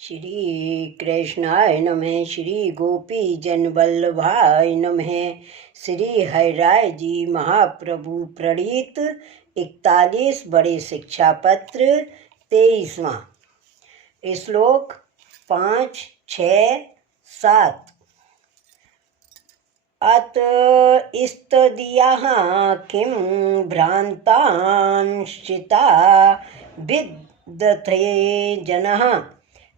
श्री कृष्णाय नमः। श्री गोपी जन वल्लभाय नमः। श्री हरिराय जी महाप्रभु प्रणीत 41 बड़े शिक्षा पत्र 23वां श्लोक 5, 6, 7। अत स्तदीयाः किं भ्रान्तांश्चिता विदधते जनः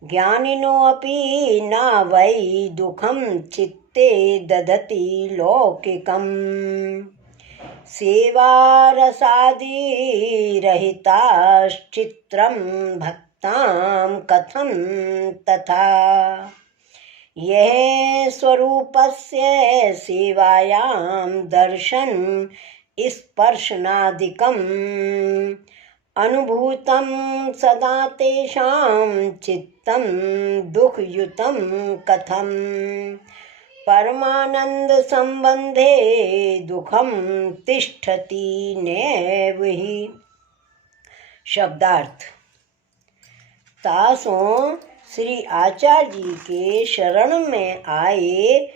ज्ञानिनोऽपि न वै दुःखं चित्ते दधति लौकिकम्। सेवारसादिरहिताश्चित्रं भक्तां कथं तथा। यह स्वरूपस्य सेवायां दर्शन स्पर्शनादिकम् अनुभूतं सदा तेषां चित्तं दुःखयुतं कथं। परमानंद संबंधे दुखम तिष्ठति नैव हि। शब्दार्थ। तासों श्री आचार्य जी के शरण में आए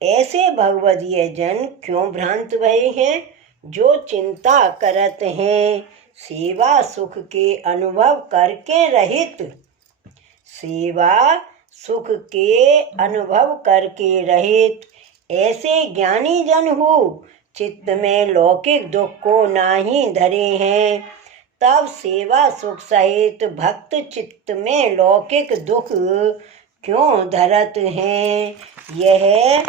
ऐसे भगवदीय जन क्यों भ्रांत भये हैं, जो चिंता करत हैं सेवा सुख के अनुभव करके रहित। सेवा सुख के अनुभव करके रहित ऐसे ज्ञानी जन हो चित्त में लौकिक दुख को नाही धरे हैं, तब सेवा सुख सहित भक्त चित्त में लौकिक दुख क्यों धरत हैं। यह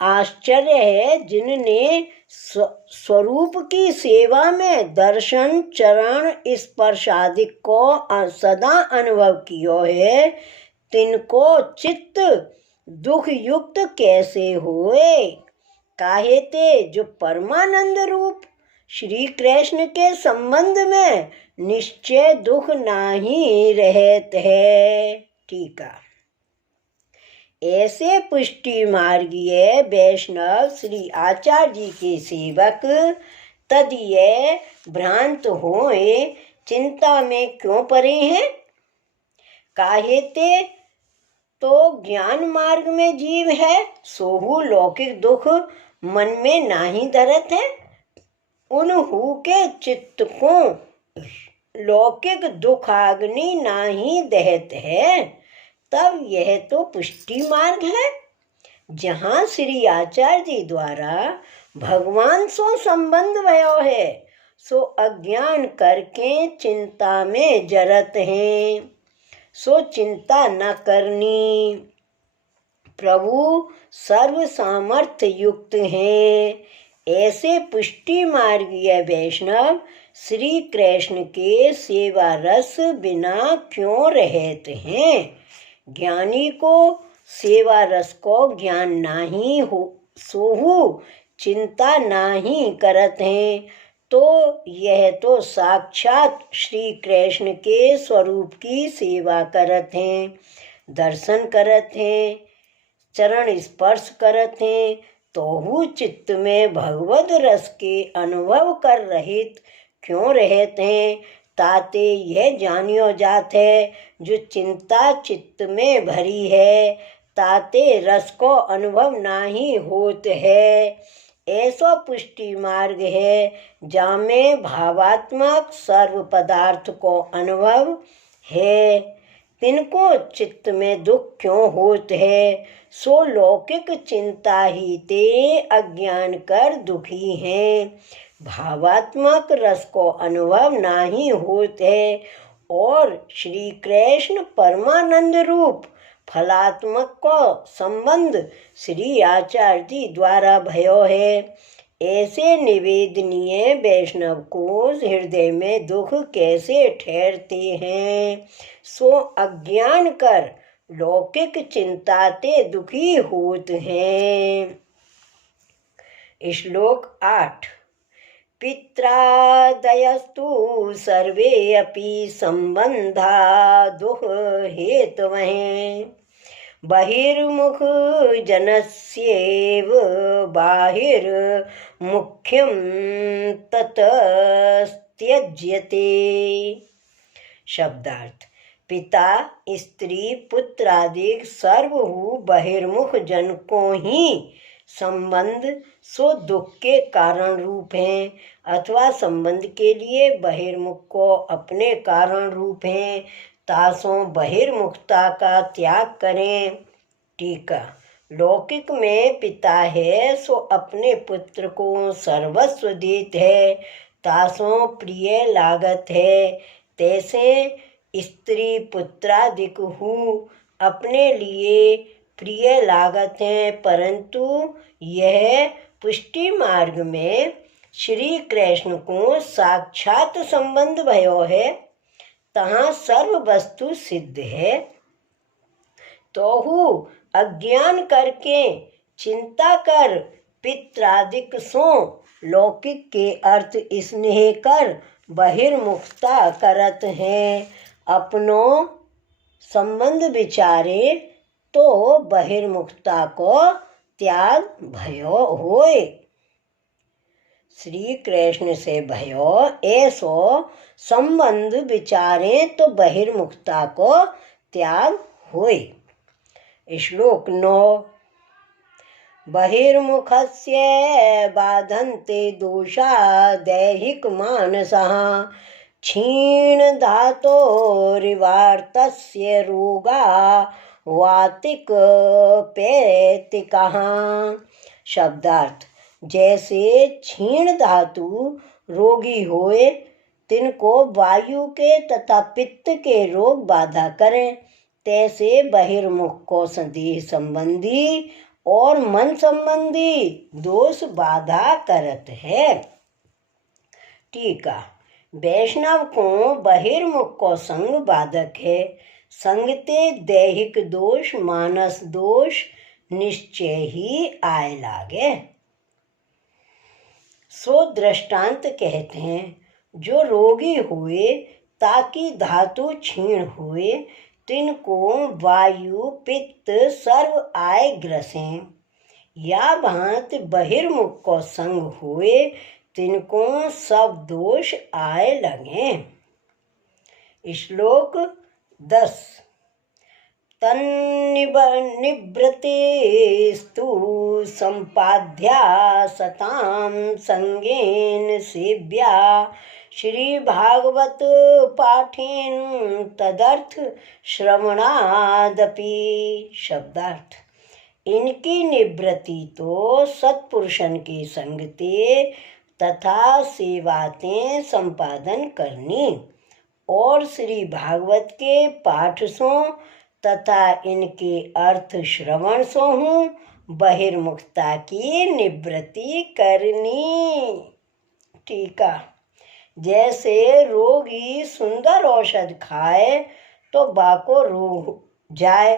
आश्चर्य है। जिनने स्वरूप की सेवा में दर्शन चरण स्पर्श आदि को सदा अनुभव कियो है, तिनको चित्त दुख युक्त कैसे होए। काहे ते जो परमानंद रूप श्री कृष्ण के संबंध में निश्चय दुख नाही रहत है। टीका। ऐसे पुष्टि मार्गीय वैष्णव श्री आचार्य जी के सेवक तदीय भ्रांत होए चिंता में क्यों पड़े हैं। काहे ते तो ज्ञान मार्ग में जीव है, सोहु लौकिक दुख मन में नाही धरत है। उनहु के चित्त को लौकिक दुखाग्नि नाही दहत है, तब यह तो पुष्टि मार्ग है। जहाँ श्री आचार्य जी द्वारा भगवान सो संबंध भयो है, सो अज्ञान करके चिंता में जरत हैं, सो चिंता न करनी। प्रभु सर्व सामर्थ्य युक्त हैं। ऐसे पुष्टि मार्गीय वैष्णव श्री कृष्ण के सेवा रस बिना क्यों रहते हैं। ज्ञानी को सेवा रस को ज्ञान नाही हो, सोहु चिंता नाही करत हैं, तो यह तो साक्षात श्री कृष्ण के स्वरूप की सेवा करत हैं, दर्शन करत हैं, चरण स्पर्श करत हैं, तोहु चित्त में भगवद रस के अनुभव कर रहित क्यों रहते हैं। ताते यह जानियो जात है, जो चिंता चित्त में भरी है, ताते रस को अनुभव नाही होत है। ऐसो पुष्टि मार्ग है, जामे भावात्मक सर्व पदार्थ को अनुभव है, तिनको चित्त में दुख क्यों होत है। सो लौकिक चिंता ही ते अज्ञान कर दुखी हैं। भावात्मक रस को अनुभव नाही होत है, और श्री कृष्ण परमानंद रूप फलात्मक को संबंध श्री आचार्य जी द्वारा भयो है। ऐसे निवेदनीय वैष्णव को हृदय में दुख कैसे ठहरते हैं। सो अज्ञान कर लौकिक चिंताते दुखी होत हैं। श्लोक 8। पित्रादयस्तु सर्वे अपि संबंधा दुख हेतवः बहिर्मुख जनस्येव बाहिर्मुख्यं ततस्त्यज्यते। शब्दार्थ। पिता स्त्री पुत्रादि सर्वहु बहिर्मुख जन को ही संबंध सो दुख के कारण रूप हैं, अथवा संबंध के लिए बहिर्मुख को अपने कारण रूप हैं। तासों बहिर्मुखता का त्याग करें। टीका। लौकिक में पिता है सो अपने पुत्र को सर्वस्व देत है, तासों प्रिय लागत है। तैसे स्त्री पुत्रादिक हूँ अपने लिए प्रिय लागत है, परंतु यह पुष्टि मार्ग में श्री कृष्ण को साक्षात संबंध भयो है, तहाँ सर्व वस्तु सिद्ध है। तोहु अज्ञान करके चिंता कर पित्रादिक सो लौकिक के अर्थ स्नेह कर बहिर्मुखता करत हैं। अपनो संबंध विचारे तो बहिर्मुखता को त्याग भयो होय। श्री कृष्ण से भयो ऐसो संबंध विचारे तो बहिर्मुखता को त्याग होय। श्लोक 9। बहिर्मुखस्य बाधन्ते दोषा दैहिक मानसः क्षीण धातोरिवार्तस्य रोगा वातिक पैतिकः। शब्दार्थ। जैसे क्षीण धातु रोगी होए, तिनको वायु के तथा पित्त के रोग बाधा करें, तैसे बहिर्मुख को देह संबंधी और मन संबंधी दोष बाधा करत है। टीका। वैष्णव को बहिर्मुख को संग बाधक है। संगते दैहिक दोष मानस दोष निश्चय ही आए लागे। सो दृष्टांत कहते हैं, जो रोगी हुए ताकि धातु क्षीण हुए, तिनको वायु पित्त सर्व आय ग्रसें। या भांत बहिर्मुख को संग हुए, तिनको सब दोष आए लगें। श्लोक 10। तन्निवृत्तिस्तु संपाद्या सतां संगेन सेव्या श्री भागवत पाठेन तदर्थ श्रवणादपि। शब्दार्थ। इनकी निवृत्ति तो सत्पुरुषन की संगते तथा सेवातें संपादन करनी और श्री भागवत के पाठ सो तथा इनके अर्थ श्रवण सो हूँ बहिर्मुखता की निवृत्ति करनी। टीका। जैसे रोगी सुंदर औषध खाए तो बाको रोग जाए,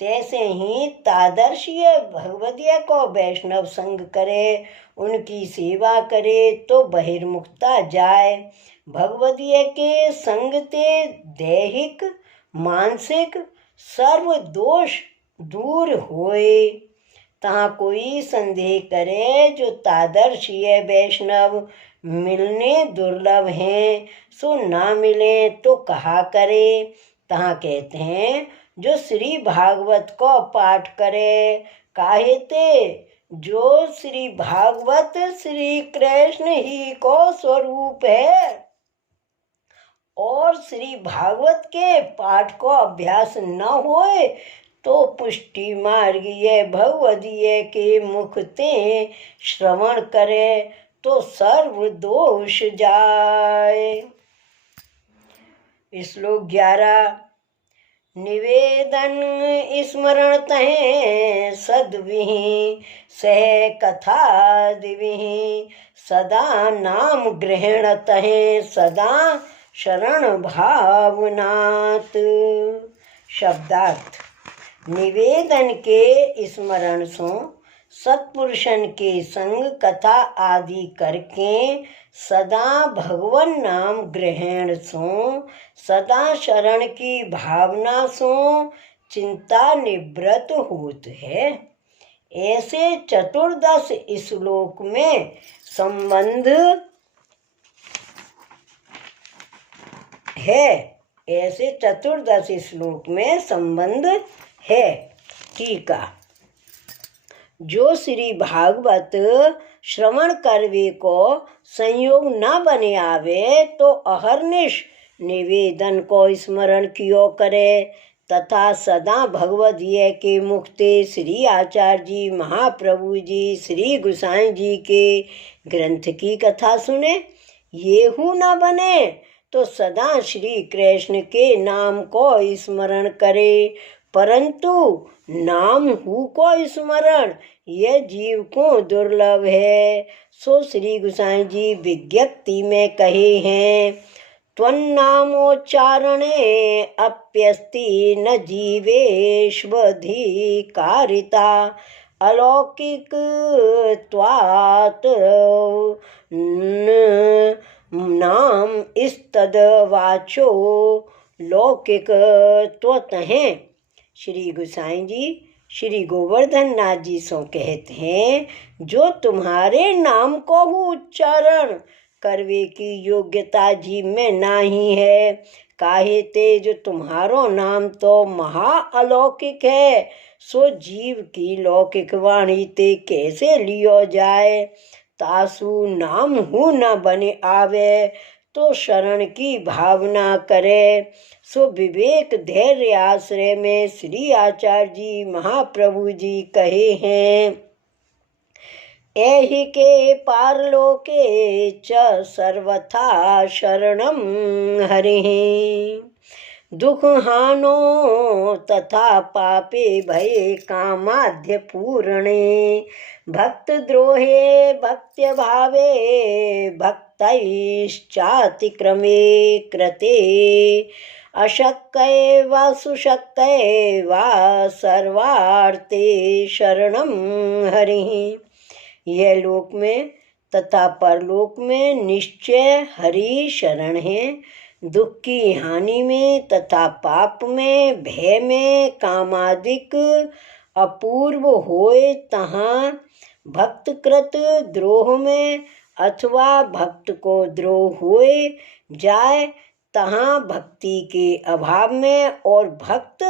तैसे ही तादर्शीय भगवदीय को वैष्णव संग करे, उनकी सेवा करे तो बहिर्मुखता जाए। भगवदीय के संगते दैहिक मानसिक सर्व दोष दूर होए। तहाँ कोई संदेह करे जो तादर्शीय वैष्णव मिलने दुर्लभ हैं, सो ना मिले तो कहा करे। तहाँ कहते हैं, जो श्री भागवत को पाठ करे, काहेते जो श्री भागवत श्री कृष्ण ही को स्वरूप है और श्री भागवत के पाठ को अभ्यास न होए तो पुष्टि मार्गीय भगवदीय के मुख ते श्रवण करे तो सर्व दोष जाए। श्लोक 11। निवेदन स्मरण तहें सद्विहि सह कथा दिविहि सदा नाम ग्रहण तहें सदा शरण भावनात्। शब्दार्थ। निवेदन के स्मरण सो सत्पुरुषन के संग कथा आदि करके सदा भगवन नाम ग्रहण सो सदा शरण की भावना सो चिंता निवृत्त होत है। ऐसे चतुर्दश श्लोक में संबंध है। ऐसे चतुर्दश श्लोक में संबंध है। टीका। जो श्री भागवत श्रवण करवे को संयोग न बने आवे तो अहर्निश निवेदन को स्मरण कियो करे तथा सदा भगवदीय के मुक्ते श्री आचार्य जी महाप्रभु जी श्री गुसाई जी के ग्रंथ की कथा सुने। येहू न बने तो सदा श्री कृष्ण के नाम को स्मरण करे, परंतु नाम हु को स्मरण यह जीव को दुर्लभ है। सो श्री गुसाई जी विज्ञप्ति में कहे हैं, त्वन्नामोच्चारणे अप्यस्ति न जीवेष्वधिकारिता अलौकिक त्वात् नाम इस्तद वाचो लौकिक त्वतः। श्री गुसाई जी श्री गोवर्धन नाथ जी सो कहते हैं, जो तुम्हारे नाम को उच्चारण करवे की योग्यता जीव में नाही है, काहे ते जो तुम्हारो नाम तो महा अलौकिक है, सो जीव की लौकिक वाणी ते कैसे लियो जाए। तासु नाम हु न बने आवे तो शरण की भावना करे। सो विवेक धैर्य आश्रय में श्री आचार्य जी महाप्रभु जी कहे हैं, एहि के पारलोके च सर्वथा शरणं हरिः। दुख हानो तथा पापे भये कामाद्य पूर्णे भक्त द्रोहे भक्त्य भावे भक्तैश्चातिक्रमे कृते अशक्य वा सुशक्य वा सर्वार्थे शरणं हरिः। यह लोक में तथा परलोक में निश्चय हरि शरण है। दुख की हानि में तथा पाप में भय में कामादिक अपूर्व होए तहाँ भक्तकृत द्रोह में अथवा भक्त को द्रोह होए जाए तहाँ भक्ति के अभाव में और भक्त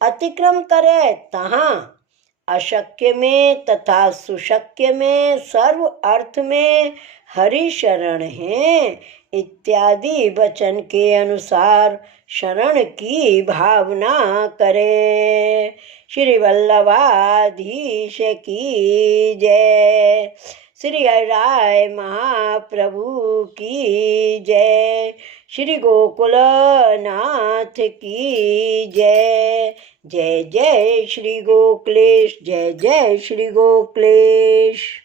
अतिक्रम करे तहाँ अशक्य में तथा सुशक्य में सर्व अर्थ में हरि शरण है इत्यादि वचन के अनुसार शरण की भावना करे। श्री वल्लभाधीश की जय। श्री हरिराय महाप्रभु की जय। श्री गोकुलनाथ की जय। जय जय श्री गोकुलेश, जय जय श्री गोकुलेश।